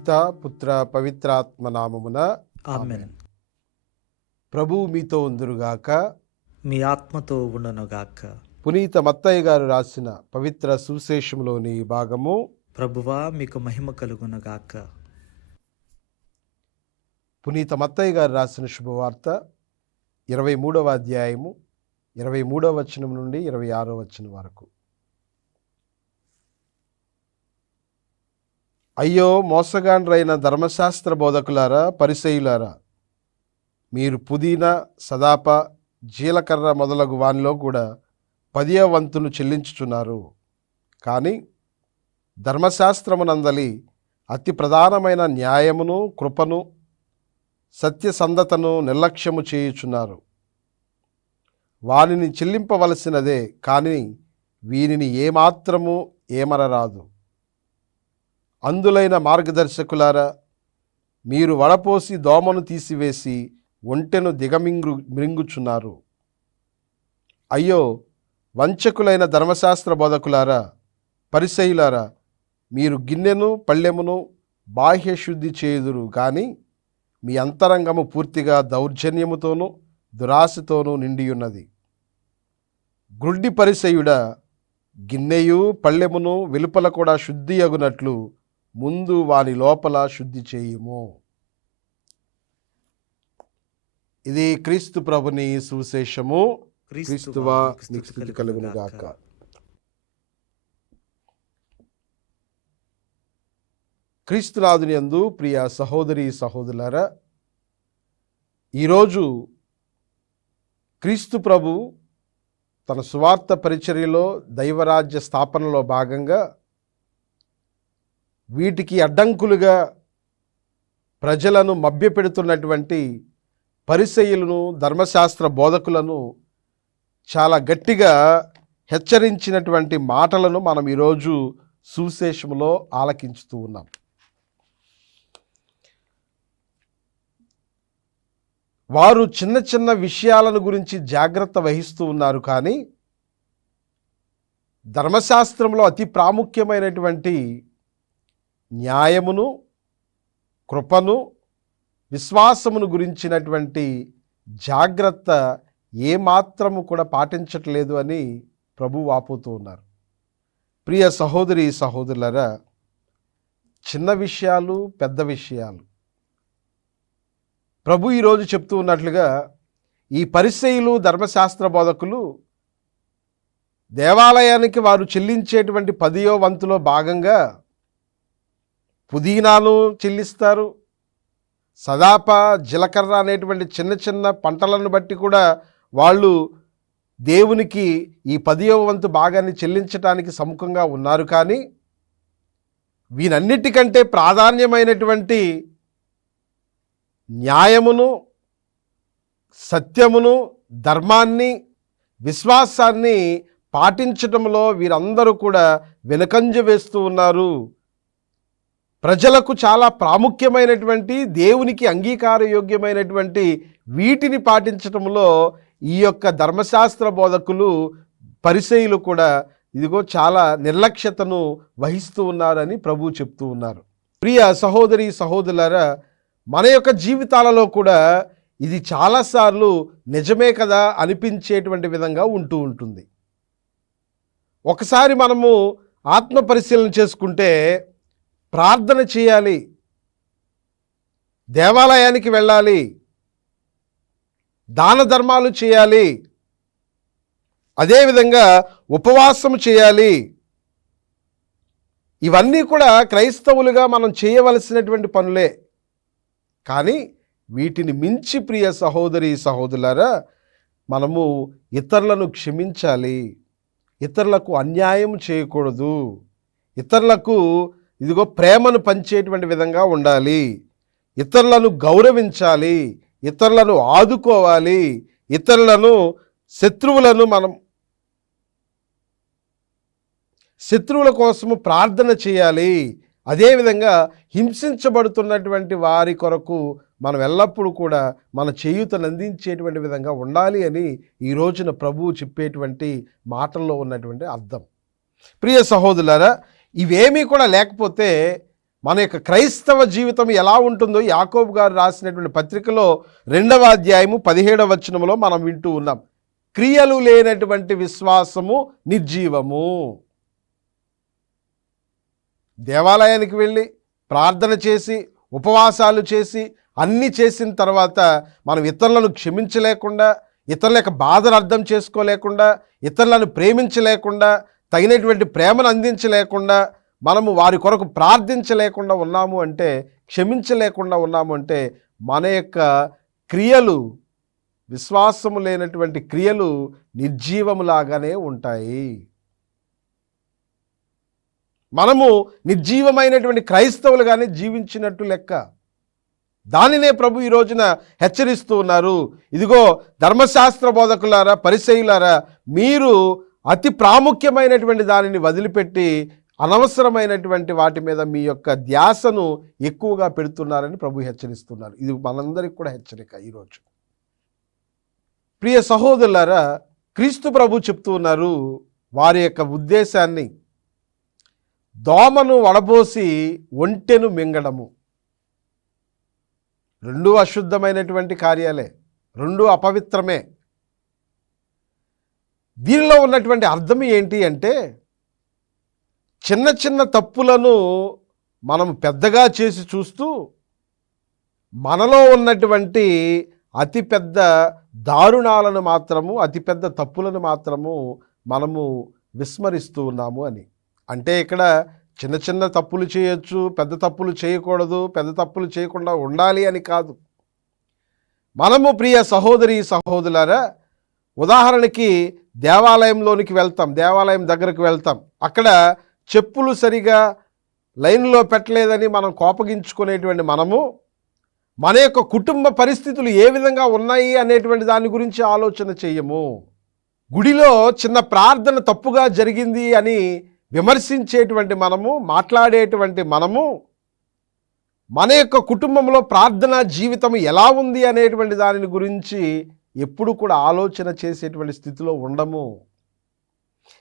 పితా పుత్ర పవిత్రాత్మ నామమున ఆమేన్. ప్రభువు మీతో ఉందురుగాక. మీ ఆత్మతో ఉండునుగాక. పునీత మత్తయ్య గారు రాసిన పవిత్ర సువిశేషంలోని భాగము. ప్రభువా మీకు మహిమ కలుగునుగాక. పునీత మత్తయ్య గారు రాసిన శుభవార్త 23వ అధ్యాయము 23వ వచనం నుండి 26వ వచనం వరకు. అయ్యో మోసగాండ్రైన ధర్మశాస్త్ర బోధకులారా, పరిసయ్యులారా, మీరు పుదీనా, సదాప, జీలకర్ర మొదలగు వానిలో కూడా 10వ వంతును చెల్లించుచున్నారు. కానీ ధర్మశాస్త్రమునందలి అతి ప్రధానమైన న్యాయమును, కృపను, సత్యసంధతను నిర్లక్ష్యము చేయుచున్నారు. వానిని చెల్లింపవలసినదే, కానీ వీనిని ఏమాత్రము ఏమనరాదు. అందులైన మార్గదర్శకులారా, మీరు వడపోసి దోమను తీసివేసి ఒంటెను దిగమింగుచున్నారు. అయ్యో వంచకులైన ధర్మశాస్త్ర బోధకులారా, పరిసయ్యులారా, మీరు గిన్నెను పళ్ళెమును బాహ్య శుద్ధి చేయుదురు, కానీ మీ అంతరంగము పూర్తిగా దౌర్జన్యముతోనూ దురాశతోనూ నిండియున్నది. గ్రుడ్డి పరిసయ్యుడా, గిన్నెయు పళ్ళెమును వెలుపల కూడా శుద్ధి అగునట్లు ముందు వాని లోపల శుద్ధి చేయుము. ఇది క్రీస్తు ప్రభుని సువిశేషము. క్రీస్తువా నీకు స్తుతి కలుగునుగాక. క్రీస్తునాథుని యందు ప్రియ సహోదరి సహోదరులారా, ఈరోజు క్రీస్తు ప్రభు తన సువార్త పరిచర్యలో, దైవరాజ్య స్థాపనలో భాగంగా వీటికి అడ్డంకులుగా ప్రజలను మభ్యపెడుతున్నటువంటి పరిసయ్యులను, ధర్మశాస్త్ర బోధకులను చాలా గట్టిగా హెచ్చరించినటువంటి మాటలను మనం ఈరోజు సువిశేషములో ఆలకించుతూ ఉన్నాం. వారు చిన్న చిన్న విషయాలను గురించి జాగ్రత్త వహిస్తూ ఉన్నారు, కానీ ధర్మశాస్త్రంలో అతి ప్రాముఖ్యమైనటువంటి న్యాయమును, కృపను, విశ్వాసమును గురించినటువంటి జాగ్రత్త ఏమాత్రము కూడా పాటించట్లేదు అని ప్రభు వాపోతూ ఉన్నారు. ప్రియ సహోదరి సహోదరులారా, చిన్న విషయాలు, పెద్ద విషయాలు, ప్రభు ఈరోజు చెప్తూ ఉన్నట్లుగా ఈ పరిసయ్యులు, ధర్మశాస్త్ర బోధకులు దేవాలయానికి వారు చెల్లించేటువంటి 10వ వంతులో భాగంగా పుదీనాను చెల్లిస్తారు, సదాప, జీలకర్ర అనేటువంటి చిన్న చిన్న పంటలను బట్టి కూడా వాళ్ళు దేవునికి ఈ 10వ వంతు భాగాన్ని చెల్లించటానికి సముఖంగా ఉన్నారు. కానీ వీనన్నిటికంటే ప్రాధాన్యమైనటువంటి న్యాయమును, సత్యమును, ధర్మాన్ని, విశ్వాసాన్ని పాటించటంలో వీరందరూ కూడా వెనుకంజ వేస్తూ ఉన్నారు. ప్రజలకు చాలా ప్రాముఖ్యమైనటువంటి, దేవునికి అంగీకారయోగ్యమైనటువంటి వీటిని పాటించటంలో ఈ యొక్క ధర్మశాస్త్ర బోధకులు, పరిసయ్యులు కూడా ఇదిగో చాలా నిర్లక్ష్యతను వహిస్తూ ఉన్నారని ప్రభు చెప్తూ ఉన్నారు. ప్రియ సహోదరి సహోదరులారా, మన యొక్క జీవితాలలో కూడా ఇది చాలాసార్లు నిజమే కదా అనిపించేటువంటి విధంగా ఉంటూ ఉంటుంది. ఒకసారి మనము ఆత్మ పరిశీలన చేసుకుంటే, ప్రార్థన చేయాలి, దేవాలయానికి వెళ్ళాలి, దాన ధర్మాలు చేయాలి, అదేవిధంగా ఉపవాసం చేయాలి. ఇవన్నీ కూడా క్రైస్తవులుగా మనం చేయవలసినటువంటి పనులే. కానీ వీటిని మించి ప్రియ సహోదరి సహోదరులారా, మనము ఇతరులను క్షమించాలి, ఇతరులకు అన్యాయం చేయకూడదు, ఇతరులకు ఇదిగో ప్రేమను పంచేటువంటి విధంగా ఉండాలి, ఇతరులను గౌరవించాలి, ఇతరులను ఆదుకోవాలి, ఇతరులను శత్రువుల కోసము ప్రార్థన చేయాలి. అదేవిధంగా హింసించబడుతున్నటువంటి వారి కొరకు మనం ఎల్లప్పుడూ కూడా మన చేయూతను అందించేటువంటి విధంగా ఉండాలి అని ఈ రోజున ప్రభువు చెప్పేటువంటి మాటల్లో ఉన్నటువంటి అర్థం. ప్రియ సహోదరులారా, ఇవేమీ కూడా లేకపోతే మన యొక్క క్రైస్తవ జీవితం ఎలా ఉంటుందో యాకోబు గారు రాసినటువంటి పత్రికలో 2వ అధ్యాయము 17వ వచనంలో మనం వింటూ ఉన్నాం. క్రియలు లేనటువంటి విశ్వాసము నిర్జీవము. దేవాలయానికి వెళ్ళి ప్రార్థన చేసి ఉపవాసాలు చేసి అన్నీ చేసిన తర్వాత మనం ఇతరులను క్షమించలేకుండా, ఇతరుల యొక్క బాధను అర్థం చేసుకోలేకుండా, ఇతరులను ప్రేమించలేకుండా, తగినటువంటి ప్రేమను అందించలేకుండా, మనము వారి కొరకు ప్రార్థించలేకుండా ఉన్నాము అంటే, క్షమించలేకుండా ఉన్నాము అంటే మన యొక్క క్రియలు, విశ్వాసము లేనటువంటి క్రియలు నిర్జీవములాగానే ఉంటాయి. మనము నిర్జీవమైనటువంటి క్రైస్తవులుగానే జీవించినట్టు లెక్క. దానినే ప్రభు ఈ రోజున హెచ్చరిస్తూ ఉన్నారు. ఇదిగో ధర్మశాస్త్ర బోధకులారా, పరిసయ్యులారా, మీరు అతి ప్రాముఖ్యమైనటువంటి దానిని వదిలిపెట్టి అనవసరమైనటువంటి వాటి మీద మీ యొక్క ధ్యాసను ఎక్కువగా పెడుతున్నారని ప్రభు హెచ్చరిస్తున్నారు. ఇది మనందరికి కూడా హెచ్చరిక ఈరోజు. ప్రియ సహోదరులారా, క్రీస్తు ప్రభు చెప్తూ ఉన్నారు వారి యొక్క ఉద్దేశాన్ని, దోమను వడబోసి ఒంటెను మింగడము. రెండూ అశుద్ధమైనటువంటి కార్యాలే, రెండూ అపవిత్రమే. దీనిలో ఉన్నటువంటి అర్థం ఏంటి అంటే, చిన్న చిన్న తప్పులను మనం పెద్దగా చేసి చూస్తూ మనలో ఉన్నటువంటి అతిపెద్ద దారుణాలను మాత్రము, అతిపెద్ద తప్పులను మాత్రము మనము విస్మరిస్తూ ఉన్నాము అని. అంటే ఇక్కడ చిన్న చిన్న తప్పులు చేయొచ్చు, పెద్ద తప్పులు చేయకూడదు, పెద్ద తప్పులు చేయకుండా ఉండాలి అని కాదు. మనము ప్రియ సహోదరి సహోదరులారా, ఉదాహరణకి దేవాలయంలోనికి వెళ్తాం, దేవాలయం దగ్గరకు వెళ్తాం. అక్కడ చెప్పులు సరిగా లైన్లో పెట్టలేదని మనం కోపగించుకునేటువంటి మనము మన యొక్క కుటుంబ పరిస్థితులు ఏ విధంగా ఉన్నాయి అనేటువంటి దాని గురించి ఆలోచన చేయము. గుడిలో చిన్న ప్రార్థన తప్పుగా జరిగింది అని విమర్శించేటువంటి మనము, మాట్లాడేటువంటి మనము, మన యొక్క కుటుంబంలో ప్రార్థనా జీవితం ఎలా ఉంది అనేటువంటి దాని గురించి ఎప్పుడు కూడా ఆలోచన చేసేటువంటి స్థితిలో ఉండము.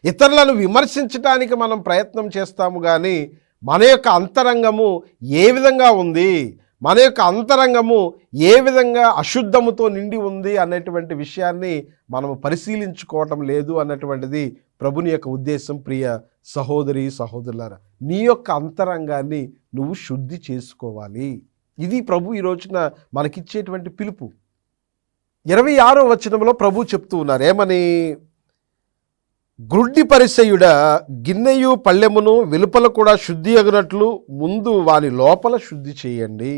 ఇతరులను విమర్శించడానికి మనం ప్రయత్నం చేస్తాము, కానీ మన యొక్క అంతరంగము ఏ విధంగా ఉంది, మన యొక్క అంతరంగము ఏ విధంగా అశుద్ధముతో నిండి ఉంది అనేటువంటి విషయాన్ని మనము పరిశీలించుకోవటం లేదు అన్నటువంటిది ప్రభుని యొక్క ఉద్దేశం. ప్రియ సహోదరి సహోదరులారా, నీ యొక్క అంతరంగాన్ని నువ్వు శుద్ధి చేసుకోవాలి. ఇది ప్రభు ఈ రోజున మనకిచ్చేటువంటి పిలుపు. 26వ వచనంలో ప్రభు చెప్తూ ఉన్నారు ఏమని? గ్రుడ్డి పరిసయ్యుడా, గిన్నెయు పళ్ళెమును వెలుపల కూడా శుద్ధి అగునట్లు ముందు వాని లోపల శుద్ధి చేయండి.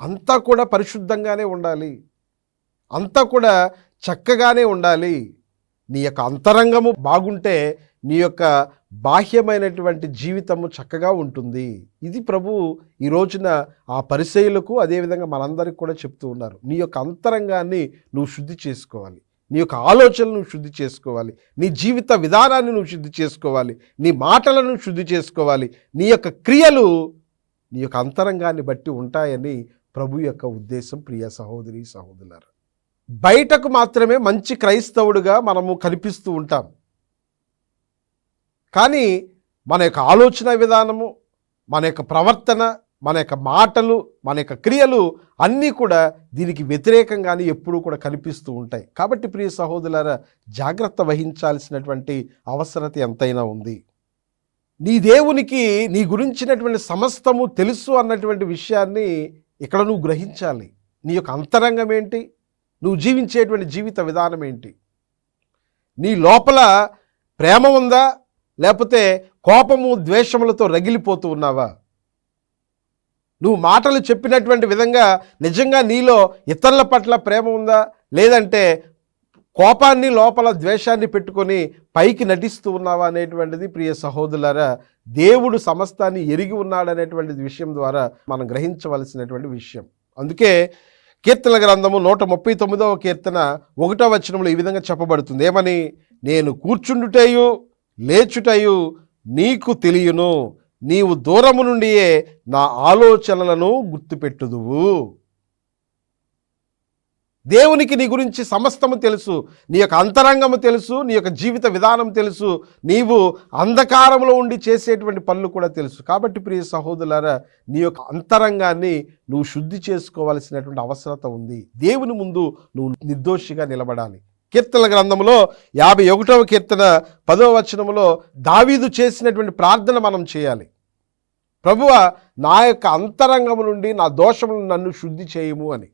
అంతా కూడా పరిశుద్ధంగానే ఉండాలి, అంతా కూడా చక్కగానే ఉండాలి. నీ యొక్క అంతరంగము బాగుంటే నీ యొక్క బాహ్యమైనటువంటి జీవితము చక్కగా ఉంటుంది. ఇది ప్రభు ఈ రోజున ఆ పరిసయ్యులకు, అదేవిధంగా మనందరికి కూడా చెప్తూ ఉన్నారు. నీ యొక్క అంతరంగాన్ని నువ్వు శుద్ధి చేసుకోవాలి, నీ యొక్క ఆలోచనలు నువ్వు శుద్ధి చేసుకోవాలి, నీ జీవిత విధానాన్ని నువ్వు శుద్ధి చేసుకోవాలి, నీ మాటలను శుద్ధి చేసుకోవాలి. నీ యొక్క క్రియలు నీ యొక్క అంతరంగాన్ని బట్టి ఉంటాయని ప్రభు యొక్క ఉద్దేశం. ప్రియ సహోదరి సహోదరులారా, బయటకు మాత్రమే మంచి క్రైస్తవుడిగా మనము కనిపిస్తూ ఉంటాం, కానీ మన యొక్క ఆలోచన విధానము, మన యొక్క ప్రవర్తన, మన యొక్క మాటలు, మన యొక్క క్రియలు అన్నీ కూడా దీనికి వ్యతిరేకంగానే ఎప్పుడూ కూడా కనిపిస్తూ ఉంటాయి. కాబట్టి ప్రియ సహోదరులారా, జాగ్రత్త వహించాల్సినటువంటి అవసరత ఎంతైనా ఉంది. నీ దేవునికి నీ గురించినటువంటి సమస్తము తెలుసు అన్నటువంటి విషయాన్ని ఇక్కడ నువ్వు గ్రహించాలి. నీ యొక్క అంతరంగం ఏంటి, నువ్వు జీవించేటువంటి జీవిత విధానం ఏంటి, నీ లోపల ప్రేమ ఉందా, లేకపోతే కోపము ద్వేషములతో రగిలిపోతూ ఉన్నావా? నువ్వు మాటలు చెప్పినటువంటి విధంగా నిజంగా నీలో ఇతరుల పట్ల ప్రేమ ఉందా, లేదంటే కోపాన్ని లోపల ద్వేషాన్ని పెట్టుకొని పైకి నటిస్తూ ఉన్నావా అనేటువంటిది ప్రియ సహోదరులారా, దేవుడు సమస్తాన్ని ఎరిగి ఉన్నాడనేటువంటి విషయం ద్వారా మనం గ్రహించవలసినటువంటి విషయం. అందుకే కీర్తనల గ్రంథము 139వ కీర్తన 1వ వచనంలో ఈ విధంగా చెప్పబడుతుంది ఏమని? నేను కూర్చుండుటయు లేచుటయు నీకు తెలియను, నీవు దూరము నుండియే నా ఆలోచనలను గుర్తుపెట్టుదువు. దేవునికి నీ గురించి సమస్తము తెలుసు, నీ యొక్క అంతరంగము తెలుసు, నీ యొక్క జీవిత విధానం తెలుసు, నీవు అంధకారంలో ఉండి చేసేటువంటి పనులు కూడా తెలుసు. కాబట్టి ప్రియ సహోదరులారా, నీ యొక్క అంతరంగాన్ని నువ్వు శుద్ధి చేసుకోవాల్సినటువంటి అవసరత ఉంది. దేవుని ముందు నువ్వు నిర్దోషిగా నిలబడాలి. కీర్తనల గ్రంథంలో 51వ కీర్తన 10వ వచనములో దావీదు చేసినటువంటి ప్రార్థన మనం చేయాలి. ప్రభువా, నా యొక్క అంతరంగము నుండి నా దోషములను నన్ను శుద్ధి చేయము అని.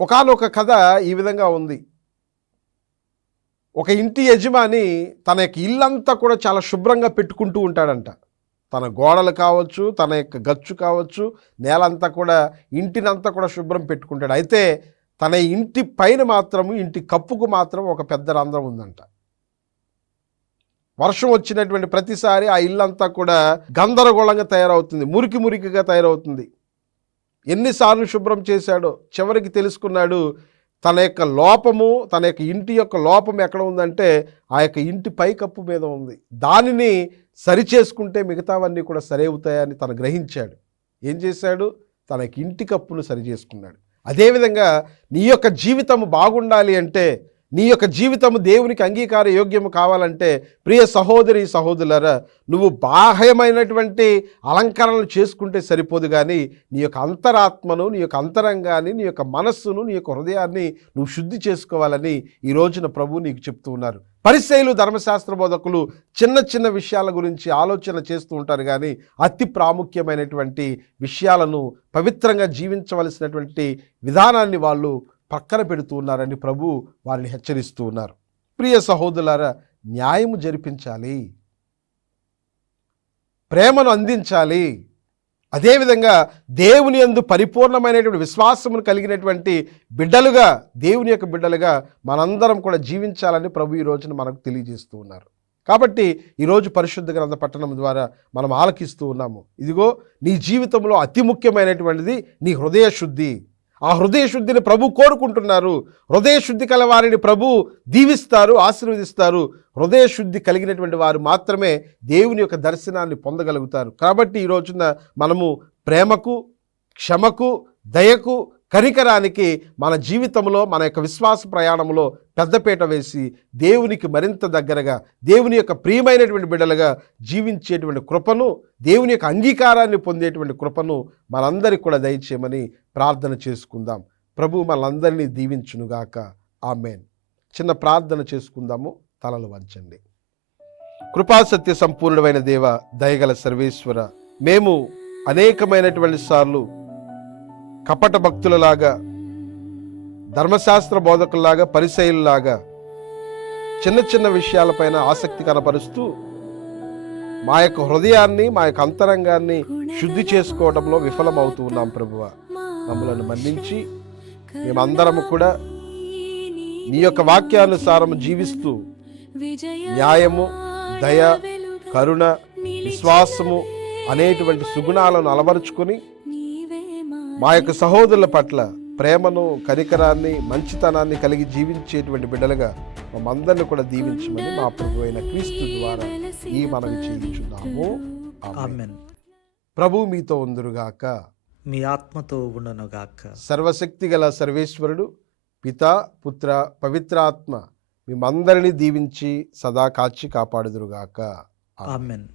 ఒకానొక కథ ఈ విధంగా ఉంది. ఒక ఇంటి యజమాని తన యొక్క ఇల్లంతా కూడా చాలా శుభ్రంగా పెట్టుకుంటూ ఉంటాడంట. తన గోడలు కావచ్చు, తన యొక్క గచ్చు కావచ్చు, నేలంతా కూడా, ఇంటినంతా కూడా శుభ్రం పెట్టుకుంటాడు. అయితే తన ఇంటి పైన మాత్రము, ఇంటి కప్పుకు మాత్రం ఒక పెద్ద రంధ్రం ఉందంట. వర్షం వచ్చినటువంటి ప్రతిసారి ఆ ఇల్లంతా కూడా గందరగోళంగా తయారవుతుంది, మురికి మురికిగా తయారవుతుంది. ఎన్నిసార్లు శుభ్రం చేశాడో చివరికి తెలుసుకున్నాడు, తన యొక్క లోపము, తన యొక్క ఇంటి యొక్క లోపం ఎక్కడ ఉందంటే ఆ యొక్క ఇంటి పైకప్పు మీద ఉంది. దానిని సరి చేసుకుంటే మిగతావన్నీ కూడా సరి అవుతాయని తను గ్రహించాడు. ఏం చేశాడు? తన యొక్క ఇంటి కప్పును సరి చేసుకున్నాడు. అదేవిధంగా నీ యొక్క జీవితము బాగుండాలి అంటే, నీ యొక్క జీవితము దేవునికి అంగీకార యోగ్యము కావాలంటే, ప్రియ సహోదరి సహోదరులారా, నువ్వు బాహ్యమైనటువంటి అలంకరణలు చేసుకుంటే సరిపోదు, కానీ నీ యొక్క అంతరాత్మను, నీ యొక్క అంతరంగాన్ని, నీ యొక్క మనస్సును, నీ యొక్క హృదయాన్ని నువ్వు శుద్ధి చేసుకోవాలని ఈ రోజున ప్రభు నీకు చెప్తూ ఉన్నారు. పరిసయ్యులు, ధర్మశాస్త్ర బోధకులు చిన్న చిన్న విషయాల గురించి ఆలోచన చేస్తూ ఉంటారు, కానీ అతి ప్రాముఖ్యమైనటువంటి విషయాలను, పవిత్రంగా జీవించవలసినటువంటి విధానాన్ని వాళ్ళు పక్కన పెడుతూ ఉన్నారని ప్రభు వారిని హెచ్చరిస్తూ ఉన్నారు. ప్రియ సహోదరులారా, న్యాయము జరిపించాలి, ప్రేమను అందించాలి. అదేవిధంగా దేవుని యందు పరిపూర్ణమైనటువంటి విశ్వాసమును కలిగినటువంటి బిడ్డలుగా, దేవుని యొక్క బిడ్డలుగా మనందరం కూడా జీవించాలని ప్రభు ఈ రోజున మనకు తెలియజేస్తూ ఉన్నారు. కాబట్టి ఈరోజు పరిశుద్ధ గ్రంథ పట్టణం ద్వారా మనం ఆలకిస్తూ ఉన్నాము. ఇదిగో నీ జీవితంలో అతి ముఖ్యమైనటువంటిది నీ హృదయ శుద్ధి. ఆ హృదయ శుద్ధిని ప్రభు కోరుకుంటున్నారు. హృదయ శుద్ధి కల వారిని ప్రభు దీవిస్తారు, ఆశీర్వదిస్తారు. హృదయ శుద్ధి కలిగినటువంటి వారు మాత్రమే దేవుని యొక్క దర్శనాన్ని పొందగలుగుతారు. కాబట్టి ఈ రోజున మనము ప్రేమకు, క్షమకు, దయకు, కనికరానికి మన జీవితంలో, మన యొక్క విశ్వాస ప్రయాణంలో పెద్దపీట వేసి దేవునికి మరింత దగ్గరగా, దేవుని యొక్క ప్రియమైనటువంటి బిడ్డలుగా జీవించేటువంటి కృపను, దేవుని యొక్క అంగీకారాన్ని పొందేటువంటి కృపను మనందరికీ కూడా దయచేయమని ప్రార్థన చేసుకుందాం. ప్రభు మనందరినీ దీవించునుగాక. ఆమేన్. చిన్న ప్రార్థన చేసుకుందాము. తలలు వంచండి. కృపాసత్య సంపూర్ణమైన దేవ, దయగల సర్వేశ్వర, మేము అనేకమైనటువంటి సార్లు కపట భక్తులలాగా, ధర్మశాస్త్ర బోధకుల్లాగా, పరిసయ్యుల్లాగా చిన్న చిన్న విషయాలపైన ఆసక్తి కనపరుస్తూ మా యొక్క హృదయాన్ని, మా యొక్క అంతరంగాన్ని శుద్ధి చేసుకోవడంలో విఫలమవుతూ ఉన్నాం. ప్రభువ, మమ్మలను మన్నించి మేమందరము కూడా నీ యొక్క వాక్యానుసారము జీవిస్తూ న్యాయము, దయ, కరుణ, విశ్వాసము అనేటువంటి సుగుణాలను అలవరుచుకొని మా యొక్క సహోదరుల పట్ల ప్రేమను, కనికరాన్ని, మంచితనాన్ని కలిగి జీవించేటువంటి బిడ్డలుగా మమ్మందరిని కూడా దీవించమని మా ప్రభు అయిన క్రీస్తు ద్వారా ఈ మనవి చేయించున్నాము. ఆమేన్. ప్రభు మీతో ఉందురుగాక. మీ ఆత్మతో ఉండునుగాక. సర్వశక్తి గల సర్వేశ్వరుడు, పితా, పుత్ర, పవిత్రాత్మ మేమందరినీ దీవించి సదా కాచి కాపాడుదురుగాక. ఆమేన్.